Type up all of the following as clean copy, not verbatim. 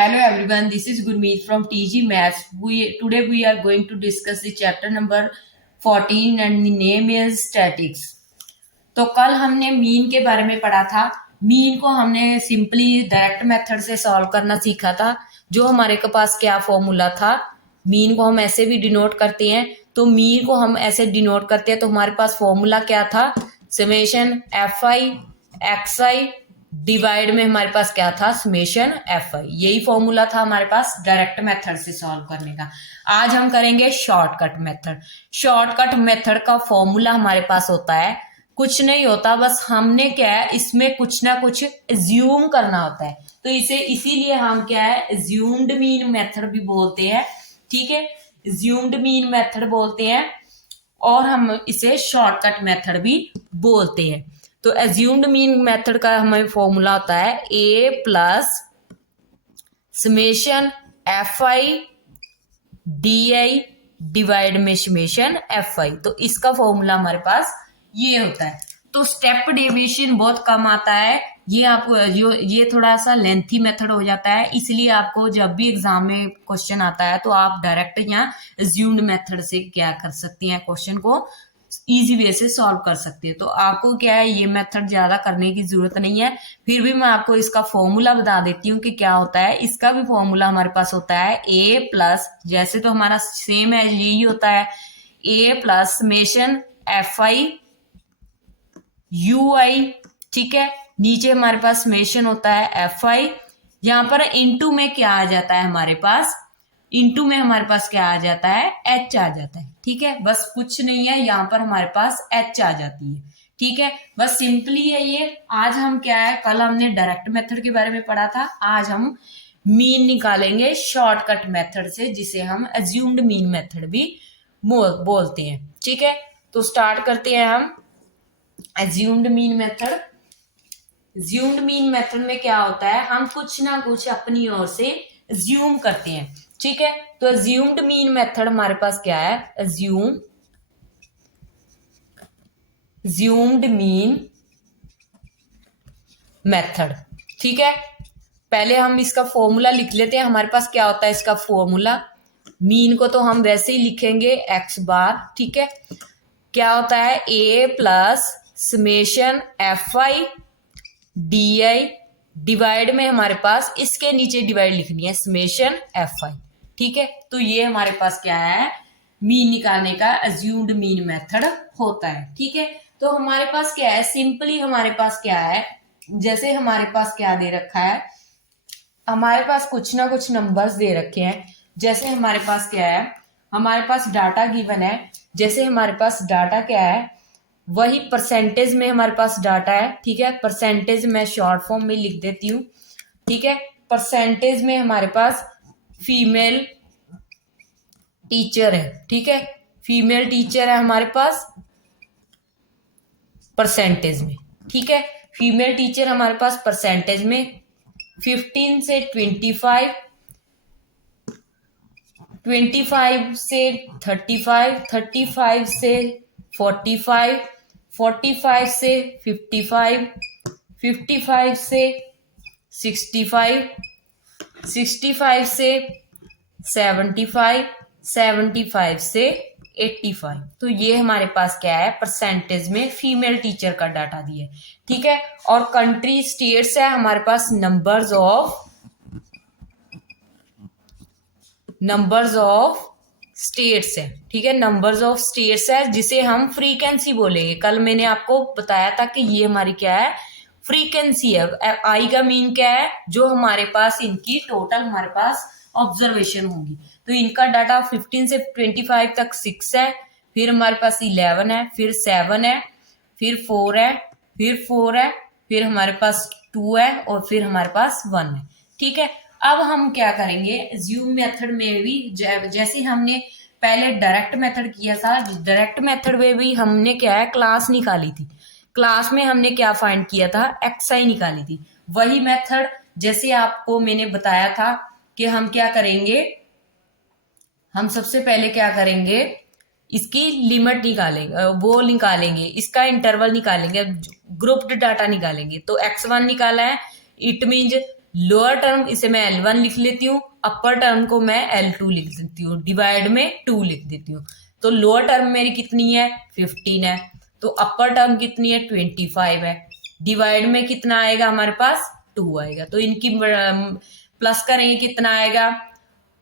Hello everyone, this is Gurmeet from TG Maths. Today we are going to discuss the chapter number 14 and the name is statics. तो कल हमने mean के बारे में पढ़ा था। मीन को हमने सिंपली डायरेक्ट मेथड से सॉल्व करना सीखा था। जो हमारे के पास क्या फॉर्मूला था, मीन को हम ऐसे भी डिनोट करते हैं। तो मीन को हम ऐसे डिनोट करते हैं तो हमारे पास फॉर्मूला क्या था, समेशन एफ आई एक्स आई डिवाइड में हमारे पास क्या था, समेशन एफ आई। यही फॉर्मूला था हमारे पास डायरेक्ट मेथड से सॉल्व करने का। आज हम करेंगे शॉर्टकट मेथड। शॉर्टकट मेथड का फॉर्मूला हमारे पास होता है, कुछ नहीं होता, बस हमने क्या है इसमें कुछ ना कुछ एज्यूम करना होता है। तो इसे इसीलिए हम क्या है एज्यूम्ड मीन मेथड भी बोलते हैं। ठीक है, एज्यूम्ड मीन मेथड बोलते हैं और हम इसे शॉर्टकट मेथड भी बोलते हैं। तो एज्यूम्ड मीन मेथड का हमें फॉर्मूला होता है A plus summation F I D I divide में समेशन एफ आई। तो इसका फॉर्मूला हमारे पास ये होता है। तो स्टेप डेविएशन बहुत कम आता है। ये आपको ये थोड़ा सा लेंथी मेथड हो जाता है, इसलिए आपको जब भी एग्जाम में क्वेश्चन आता है तो आप डायरेक्ट यहाँ एज्यूम्ड मेथड से क्या कर सकते हैं, क्वेश्चन को इजी वे से सॉल्व कर सकते हैं। तो आपको क्या है ये मेथड ज्यादा करने की जरूरत नहीं है। फिर भी मैं आपको इसका फॉर्मूला बता देती हूँ कि क्या होता है। इसका भी फॉर्मूला हमारे पास होता है ए प्लस, जैसे तो हमारा सेम है यही होता है, A plus summation F I U I. ठीक है, नीचे हमारे पास समेशन होता है एफ आई। यहाँ पर इनटू में क्या आ जाता है हमारे पास, इनटू में हमारे पास क्या आ जाता है, एच आ जाता है। ठीक है, बस कुछ नहीं है, यहाँ पर हमारे पास एच आ जाती है। ठीक है, बस सिंपली है ये। आज हम क्या है, कल हमने डायरेक्ट मेथड के बारे में पढ़ा था, आज हम मीन निकालेंगे शॉर्टकट मेथड से, जिसे हम एज्यूम्ड मीन मेथड भी बोलते हैं। ठीक है, तो स्टार्ट करते हैं हम assumed mean method. Assumed mean method में क्या होता है, हम कुछ ना कुछ अपनी ओर से एज्यूम करते हैं। ठीक है, तो एज्यूम्ड मीन मेथड हमारे पास क्या है, एज्यूम्ड मीन मेथड। ठीक है, पहले हम इसका फॉर्मूला लिख लेते हैं। हमारे पास क्या होता है इसका फॉर्मूला, मीन को तो हम वैसे ही लिखेंगे एक्स बार। ठीक है, क्या होता है A plus summation F I D I divide में हमारे पास इसके नीचे डिवाइड लिखनी है समेशन एफ आई। ठीक है, तो ये हमारे पास क्या है, मीन निकालने का एज्यूम्ड मीन मेथड होता है। ठीक है, तो हमारे पास क्या है, सिंपली हमारे पास क्या है, जैसे हमारे पास क्या दे रखा है, हमारे पास कुछ ना कुछ नंबर्स दे रखे हैं। जैसे हमारे पास क्या है, हमारे पास डाटा गिवन है। जैसे हमारे पास डाटा क्या है, वही परसेंटेज में हमारे पास डाटा है। ठीक है, परसेंटेज मैं शॉर्ट फॉर्म में लिख देती हूँ। ठीक है, परसेंटेज में हमारे पास फीमेल टीचर है। ठीक है, फीमेल टीचर है हमारे पास परसेंटेज में। ठीक है, फीमेल टीचर हमारे पास परसेंटेज में 15 से 25, 25 से 35, 35 से 45, 45 से 55, 55 से 65, 65 से 75, 75 से 85। तो ये हमारे पास क्या है, परसेंटेज में फीमेल टीचर का डाटा दिया है। ठीक है, और कंट्री स्टेट्स है हमारे पास नंबर्स ऑफ स्टेट्स है। ठीक है, नंबर्स ऑफ स्टेट्स है, जिसे हम फ्रीक्वेंसी बोलेंगे। कल मैंने आपको बताया था कि ये हमारी क्या है, फ्रीक्वेंसी है। आई का मीन क्या है, जो हमारे पास इनकी टोटल हमारे पास ऑब्जर्वेशन होगी। तो इनका डाटा 15 से 25 तक 6 है, फिर हमारे पास 11 है, फिर 7 है, फिर 4 है, फिर 4 है, फिर हमारे पास 2 है और फिर हमारे पास 1 है। ठीक है, अब हम क्या करेंगे, एज्यूम मेथड में भी जैसे हमने पहले डायरेक्ट मेथड किया था, डायरेक्ट मेथड में भी हमने क्या है, क्लास निकाली थी। क्लास में हमने क्या फाइंड किया था, एक्स आई निकाली थी। वही मेथड जैसे आपको मैंने बताया था कि हम क्या करेंगे, हम सबसे पहले क्या करेंगे, इसकी लिमिट निकालेंगे, वो निकालेंगे, इसका इंटरवल निकालेंगे, ग्रुप्ड डाटा निकालेंगे। तो x1 निकाला है, इट मीन्स लोअर टर्म इसे मैं L1 लिख लेती हूँ, अपर टर्म को मैं L2 लिख देती हूँ, डिवाइड में 2 लिख देती हूँ। तो लोअर टर्म मेरी कितनी है 15 है, तो अपर टर्म कितनी है 25 है, डिवाइड में कितना आएगा हमारे पास 2 आएगा। तो इनकी प्लस करेंगे कितना आएगा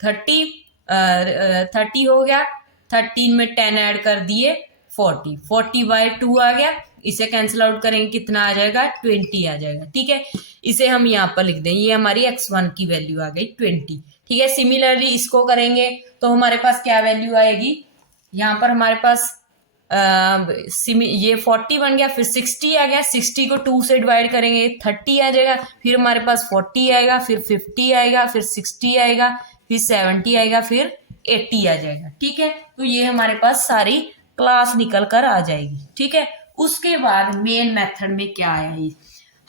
30 हो गया, 13 में 10 ऐड कर दिए 40/2 आ गया। इसे कैंसिल आउट करेंगे कितना आ जाएगा 20 आ जाएगा। ठीक है, इसे हम यहाँ पर लिख दें, ये हमारी x1 की वैल्यू आ गई 20। ठीक है, सिमिलरली इसको करेंगे तो हमारे पास क्या वैल्यू आएगी, यहाँ पर हमारे पास ये 40 बन गया, फिर 60 आ गया, 60 को 2 से डिवाइड करेंगे 30 आ जाएगा, फिर हमारे पास 40 आएगा, फिर 50 आएगा, फिर 60 आएगा, फिर 70 आएगा, फिर 80 आ जाएगा। ठीक है, तो ये हमारे पास सारी क्लास निकल कर आ जाएगी। ठीक है, उसके बाद मेन मेथड में क्या आया है,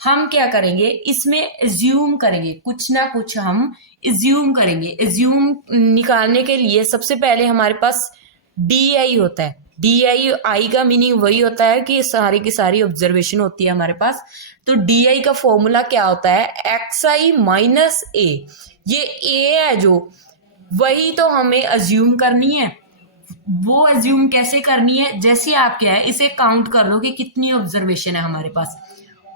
हम क्या करेंगे इसमें एज्यूम करेंगे, कुछ ना कुछ हम एज्यूम करेंगे। एज्यूम निकालने के लिए सबसे पहले हमारे पास DI होता है। DI का मीनिंग वही होता है कि सारी की सारी ऑब्जर्वेशन होती है हमारे पास। तो DI का फॉर्मूला क्या होता है, XI माइनस A। ये A है जो, वही तो हमें अज्यूम करनी है। वो एज्यूम कैसे करनी है, जैसे आप क्या है इसे काउंट कर लो कि कितनी ऑब्जर्वेशन है हमारे पास,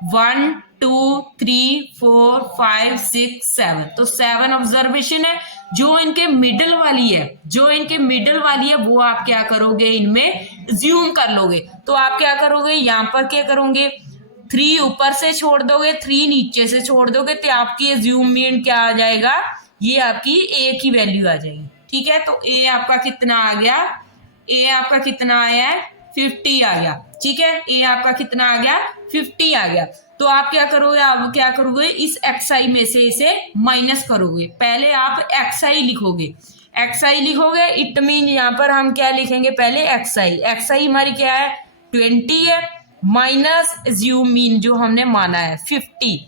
1 2 3 4 5 6 7, तो 7 ऑब्जर्वेशन है। जो इनके मिडल वाली है, जो इनके मिडल वाली है वो आप क्या करोगे इनमें ज्यूम कर लोगे। तो आप क्या करोगे, यहाँ पर क्या करोगे 3 ऊपर से छोड़ दोगे, 3 नीचे से छोड़ दोगे, तो आपकी ज्यूम क्या आ जाएगा, ये आपकी A की वैल्यू आ जाएगी। ठीक है, तो A आपका कितना आ गया, A आपका कितना आया है 50 आ गया। ठीक है, A आपका कितना आ गया 50 आ गया। तो आप क्या करोगे, आप क्या करोगे इस XI में से इसे माइनस करोगे। पहले आप XI लिखोगे, XI लिखोगे, इट मीन यहाँ पर हम क्या लिखेंगे पहले XI हमारी क्या है 20 है, माइनस ज्यूम मीन जो हमने माना है 50।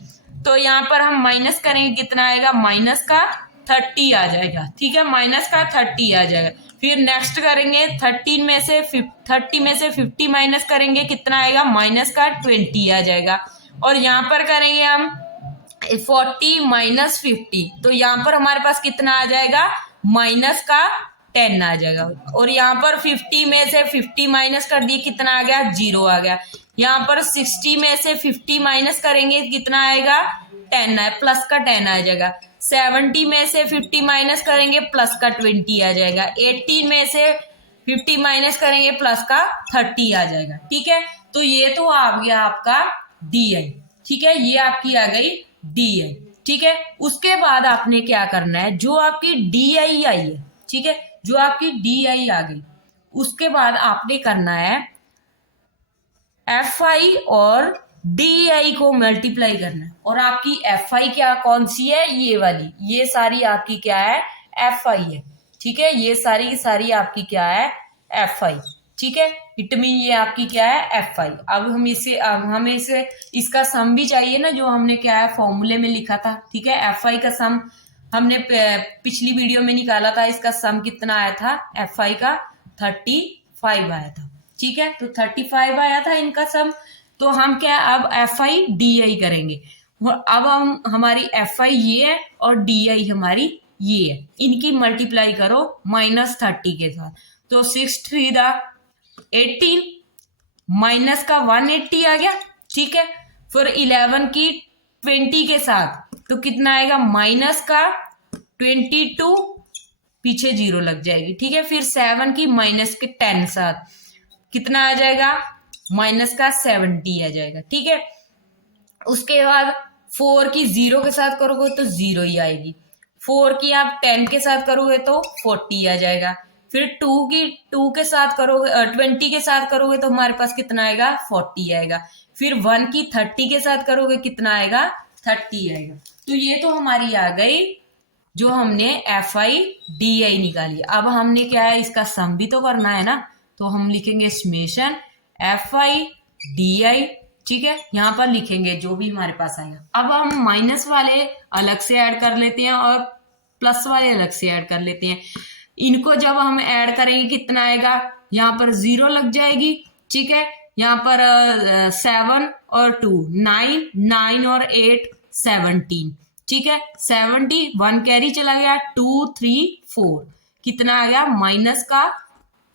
तो यहाँ पर हम माइनस करेंगे कितना आएगा, माइनस का 30 आ जाएगा। ठीक है, माइनस का 30 आ जाएगा। फिर नेक्स्ट करेंगे 30 में से 50 माइनस करेंगे कितना आएगा, माइनस का 20 आ जाएगा। और यहाँ पर करेंगे हम 40 माइनस 50, तो यहाँ पर हमारे पास कितना आ जाएगा, माइनस का 10 आ जाएगा। और यहाँ पर 50 में से 50 माइनस कर दिए कितना आ गया, 0 आ गया। यहाँ पर 60 में से 50 माइनस करेंगे कितना आएगा, 10 है, प्लस का 10 आ जाएगा। 70 में से 50 माइनस करेंगे प्लस का 20 आ जाएगा। 80 में से 50 माइनस करेंगे प्लस का 30 आ जाएगा। ठीक है, तो ये तो आ गया आपका DI। ठीक है, ये आपकी आ गई DI। ठीक है, उसके बाद आपने क्या करना है, जो आपकी DI आई है, ठीक है, जो आपकी DI आ गई, उसके बाद आपने करना है FI और DI को मल्टीप्लाई करना है। और आपकी FI क्या कौन सी है, ये वाली, ये सारी आपकी क्या है FI है। ठीक है, ये सारी की सारी आपकी क्या है FI। ठीक है, इट मीन ये आपकी क्या है FI। अब हमें इसे इसका सम भी चाहिए ना, जो हमने क्या है फॉर्मूले में लिखा था। ठीक है, FI का सम हमने पिछली वीडियो में निकाला था, इसका सम कितना आया था FI का 35 आया था। ठीक है, तो 35 आया था इनका सम। तो हम क्या अब FI DI करेंगे। अब हम हमारी FI ये है और DI हमारी ये है, इनकी मल्टीप्लाई करो -30 के साथ। तो 6 3 18 माइनस का 180 आ गया। ठीक है, फिर 11 की 20 के साथ तो कितना आएगा, माइनस का 22, पीछे 0 लग जाएगी। ठीक है, फिर 7 की माइनस के 10 साथ कितना आ जाएगा, माइनस का 70 आ जाएगा। ठीक है, उसके बाद 4 की 0 के साथ करोगे तो 0 ही आएगी। 4 की आप 10 के साथ करोगे तो 40 आ जाएगा। फिर 2 के साथ करोगे 20 के साथ करोगे तो हमारे पास कितना आएगा, 40 आएगा। फिर 1 की 30 के साथ करोगे कितना आएगा, 30 आएगा। तो ये तो हमारी आ गई जो हमने FI DI निकाली। अब हमने क्या है इसका सम भी तो करना है ना, तो हम लिखेंगे समेशन FI DI। ठीक है, यहाँ पर लिखेंगे जो भी हमारे पास आएगा। अब हम माइनस वाले अलग से ऐड कर लेते हैं और प्लस वाले अलग से ऐड कर लेते हैं। इनको जब हम ऐड करेंगे कितना आएगा, यहाँ पर 0 लग जाएगी। ठीक है, यहाँ पर 7 और 2 9 9 और 8 17। ठीक है, 70, 1 कैरी चला गया, 2 3 4, कितना आ गया माइनस का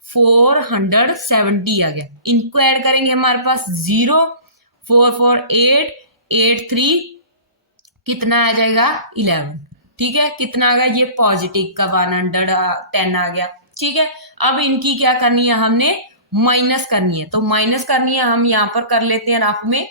470 आ गया। इनको ऐड करेंगे हमारे पास 0 4 4 8 8 3, कितना आ जाएगा 11। ठीक है, कितना आ गया ये पॉजिटिव का 110 आ गया। ठीक है, अब इनकी क्या करनी है, हमने माइनस करनी है। तो माइनस करनी है, हम यहाँ पर कर लेते हैं रफ में।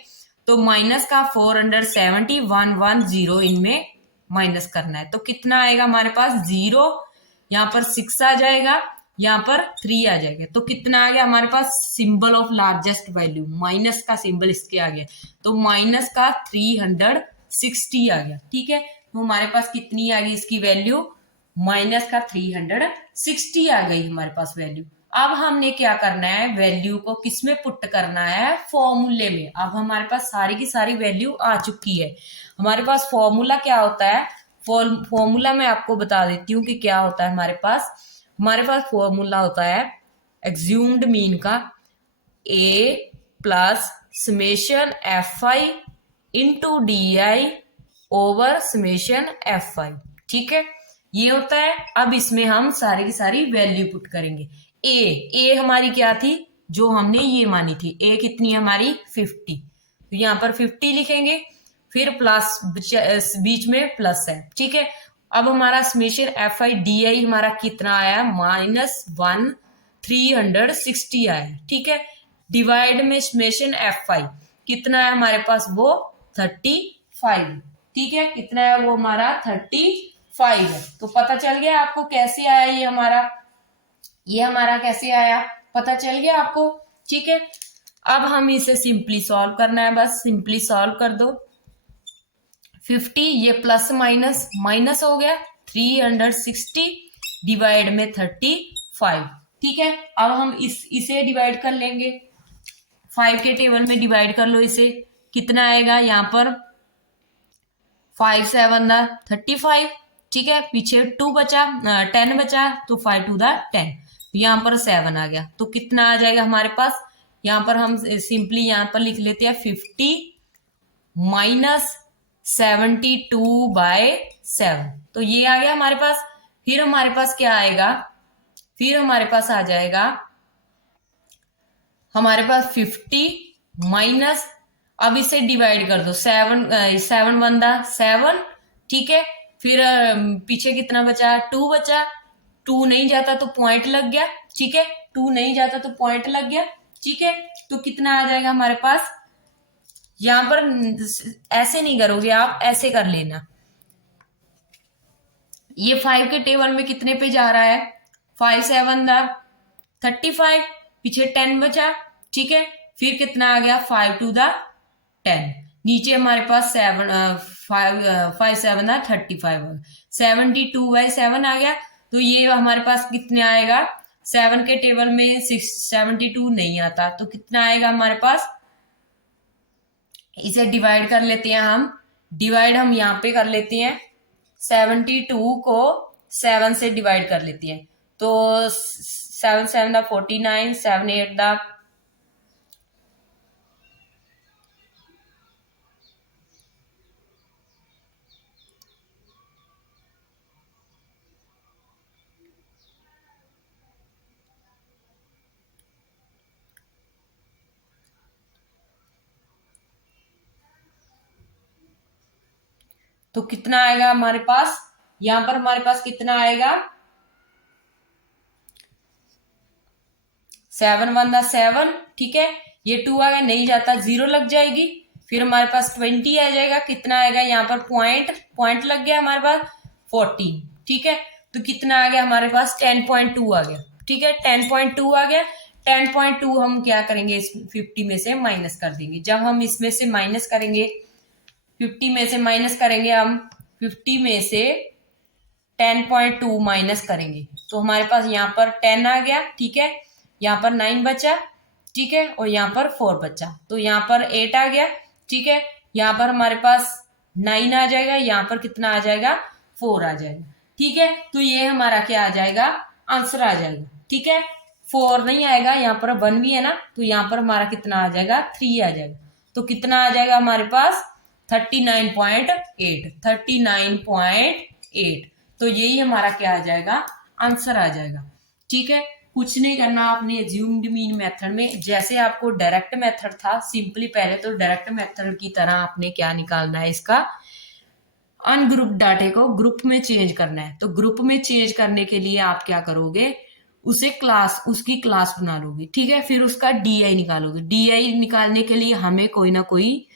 तो माइनस का 470 110 इनमें माइनस करना है। तो कितना आएगा हमारे पास 0, यहाँ पर 6 आ जाएगा, यहाँ पर 3 आ जाएगा। तो कितना आ गया हमारे पास symbol of largest value, minus का सिंबल इसके आगे। तो माइनस का 360 आ गया। ठीक है, तो हमारे पास कितनी आ गई इसकी वैल्यू, माइनस का 360 आ गई हमारे पास वैल्यू। अब हमने क्या करना है, वैल्यू को किसमें पुट करना है, फॉर्मूले में। अब हमारे पास सारी की सारी वैल्यू आ चुकी है। हमारे पास फॉर्मूला क्या होता है, फॉर्मूला मैं आपको बता देती हूँ कि क्या होता है हमारे पास। हमारे पास फॉर्मूला होता है एग्ज्यूम्ड मीन का A plus summation F I into D I over summation F I. ठीक है, ये होता है। अब इसमें हम सारी की सारी वैल्यू पुट करेंगे। ए हमारी क्या थी, जो हमने ये मानी थी, ए कितनी है हमारी 50, तो यहाँ पर 50 लिखेंगे, फिर प्लस बीच में प्लस है। ठीक है, अब हमारा समेशन एफ आई डी आई हमारा कितना आया, -1 360 आया। ठीक है, डिवाइड में समेशन एफ आई कितना है हमारे पास, वो 35। ठीक है, कितना है वो हमारा 35 है। तो पता चल गया आपको कैसे आया ये हमारा कैसे आया, पता चल गया आपको। ठीक है, अब हम इसे सिंपली सॉल्व करना है, बस सिंपली सॉल्व कर दो। 50 ये प्लस माइनस माइनस हो गया, 360 डिवाइड में 35। ठीक है, अब हम इसे डिवाइड कर लेंगे, 5 के टेबल में डिवाइड कर लो इसे, कितना आएगा यहाँ पर 5 7 35। ठीक है, पीछे 2 बचा, 10 बचा, तो 5 2 10, यहाँ पर 7 आ गया। तो कितना आ जाएगा हमारे पास, यहाँ पर हम सिंपली यहाँ पर लिख लेते हैं 50 माइनस 72/7, तो ये आ गया हमारे पास। फिर हमारे पास क्या आएगा, फिर हमारे पास आ जाएगा हमारे पास 50 माइनस, अब इसे डिवाइड कर दो, 7 1 7। ठीक है, फिर पीछे कितना बचा, 2 बचा, 2 नहीं जाता तो पॉइंट लग गया। ठीक है, 2 नहीं जाता तो पॉइंट लग गया। ठीक है, तो कितना आ जाएगा हमारे पास, यहां पर ऐसे नहीं करोगे आप, ऐसे कर लेना। ये 5 के टेबल में कितने पे जा रहा है, 5 7 35, पीछे 10 बचा। ठीक है, फिर कितना आ गया 5 2 10, नीचे हमारे पास 5 7 35, 72/7 आ गया। तो ये हमारे पास कितने आएगा, 7 के टेबल में 72 नहीं आता, तो कितना आएगा हमारे पास, इसे डिवाइड कर लेते हैं हम, डिवाइड हम यहाँ पे कर लेते हैं, 72 को 7 से डिवाइड कर लेते हैं। तो 7 7 49, 7 8 तो कितना आएगा हमारे पास, यहां पर हमारे पास कितना आएगा, 7 1 7। ठीक है, ये 2 आ गया, नहीं जाता 0 लग जाएगी, फिर हमारे पास 20 आ जाएगा, कितना आएगा यहाँ पर पॉइंट लग गया हमारे पास 14। ठीक है, तो कितना आ गया हमारे पास 10.2 आ गया। ठीक है, 10.2 आ गया। 10.2 हम क्या करेंगे, इस 50 में से माइनस कर देंगे। जब हम इसमें से माइनस करेंगे, 50 में से माइनस करेंगे, हम 50 में से 10.2 माइनस करेंगे, तो हमारे पास यहाँ पर 10 आ गया। ठीक है, यहाँ पर 9 बचा। ठीक है, और यहाँ पर 4 बचा, तो यहाँ पर 8 आ गया। ठीक है, यहाँ पर हमारे पास 9 आ जाएगा, यहाँ पर कितना आ जाएगा 4 आ जाएगा। ठीक है, तो ये हमारा क्या आ जाएगा, आंसर आ जाएगा। ठीक है, 4 नहीं आएगा, यहाँ पर 1 भी है ना, तो यहाँ पर हमारा कितना आ जाएगा 3 आ जाएगा। तो कितना आ जाएगा हमारे पास 39.8 39.8। तो यही हमारा क्या आ जाएगा, आंसर आ जाएगा। ठीक है, कुछ नहीं करना आपने एज्यूम्ड मीन मेथड में, जैसे आपको डायरेक्ट मेथड था, सिंपली पहले तो डायरेक्ट मेथड की तरह आपने क्या निकालना है, इसका अनग्रुप डाटे को ग्रुप में चेंज करना है। तो ग्रुप में चेंज करने के लिए आप क्या करोगे, उसे क्लास, उसकी क्लास बना लोगे। ठीक है, फिर उसका DI निकालोगे। DI निकालने के लिए हमें कोई ना कोई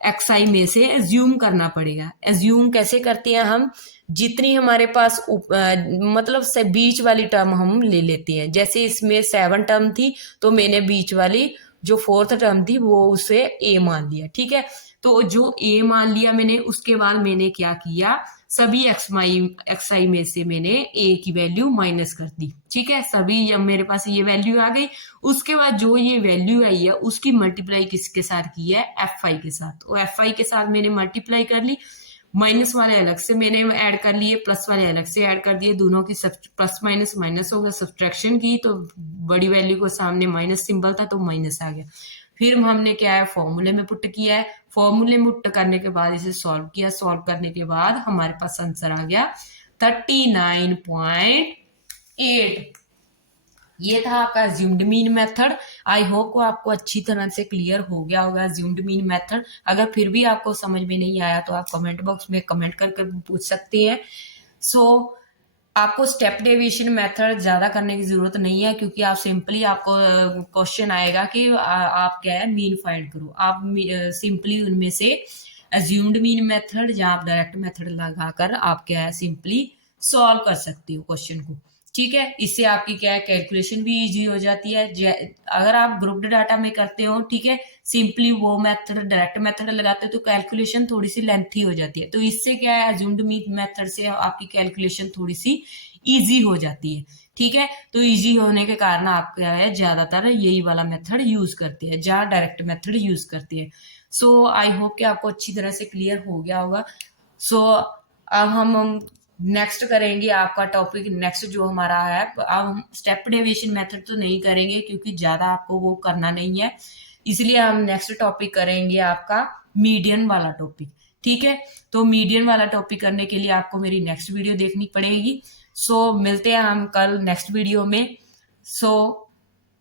XI में से एज्यूम करना पड़ेगा। एज्यूम कैसे करते हैं हम, जितनी हमारे पास मतलब से बीच वाली टर्म हम ले लेते हैं। जैसे इसमें 7 टर्म थी, तो मैंने बीच वाली जो 4th टर्म थी वो उसे A मान लिया। ठीक है, तो जो A मान लिया मैंने, उसके बाद मैंने क्या किया, सभी XI में से मैंने A की वैल्यू माइनस कर दी। ठीक है, सभी मेरे पास ये वैल्यू आ गई। उसके बाद जो ये वैल्यू आई है उसकी मल्टीप्लाई किसके साथ की है, FI के साथ। तो FI के साथ मैंने मल्टीप्लाई कर ली, माइनस वाले अलग से मैंने ऐड कर लिए, प्लस वाले अलग से ऐड कर दिए, दोनों की प्लस माइनस माइनस हो गया, सब्ट्रैक्शन की तो बड़ी वैल्यू को सामने माइनस सिंबल था तो माइनस आ गया। फिर हमने क्या है, फॉर्मूले में पुट किया है। फॉर्मूले में पुट करने के बाद इसे सॉल्व किया, सॉल्व करने के बाद हमारे पास आंसर आ गया 39.8। ये था आपका assumed mean method. I hope को आपको अच्छी तरह से क्लियर हो गया होगा अज्यूम्ड मीन मेथड। अगर फिर भी आपको समझ में नहीं आया तो आप कमेंट बॉक्स में कमेंट करके पूछ सकते हैं। आपको स्टेप डेविएशन मेथड ज्यादा करने की जरूरत नहीं है, क्योंकि आप सिंपली, आपको क्वेश्चन आएगा कि आप क्या है, मीन फाइंड करो। आप सिंपली उनमें से अज्यूम्ड मीन मेथड या आप डायरेक्ट मेथड लगाकर आप क्या है, सिंपली सॉल्व कर सकते हो क्वेश्चन को। ठीक है, इससे आपकी क्या है, कैलकुलेशन भी इजी हो जाती है। अगर आप ग्रुप्ड डाटा में करते हो, ठीक है, सिंपली वो मेथड, डायरेक्ट मेथड लगाते हो तो कैलकुलेशन थोड़ी सी लेंथी हो जाती है। तो इससे क्या है, अज्यूम्ड मीन मेथड से आपकी कैलकुलेशन थोड़ी सी इजी हो जाती है। ठीक है, तो इजी होने के कारण आप क्या है, ज्यादातर यही वाला मेथड यूज करते हैं, जहाँ डायरेक्ट मेथड यूज करते हैं। आई होप कि आपको अच्छी तरह से क्लियर हो गया होगा। अब हम नेक्स्ट करेंगे आपका टॉपिक, नेक्स्ट जो हमारा है, अब हम स्टेप डेविएशन मेथड तो नहीं करेंगे क्योंकि ज्यादा आपको वो करना नहीं है, इसलिए हम नेक्स्ट टॉपिक करेंगे आपका मीडियन वाला टॉपिक। ठीक है, तो मीडियन वाला टॉपिक करने के लिए आपको मेरी नेक्स्ट वीडियो देखनी पड़ेगी। मिलते हैं हम कल नेक्स्ट वीडियो में।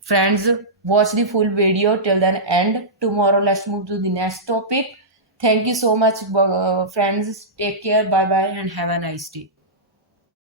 Friends, watch the full video till then end. Tomorrow let's move to the next topic. Thank you so much, friends. Take care, bye bye, and have a nice day.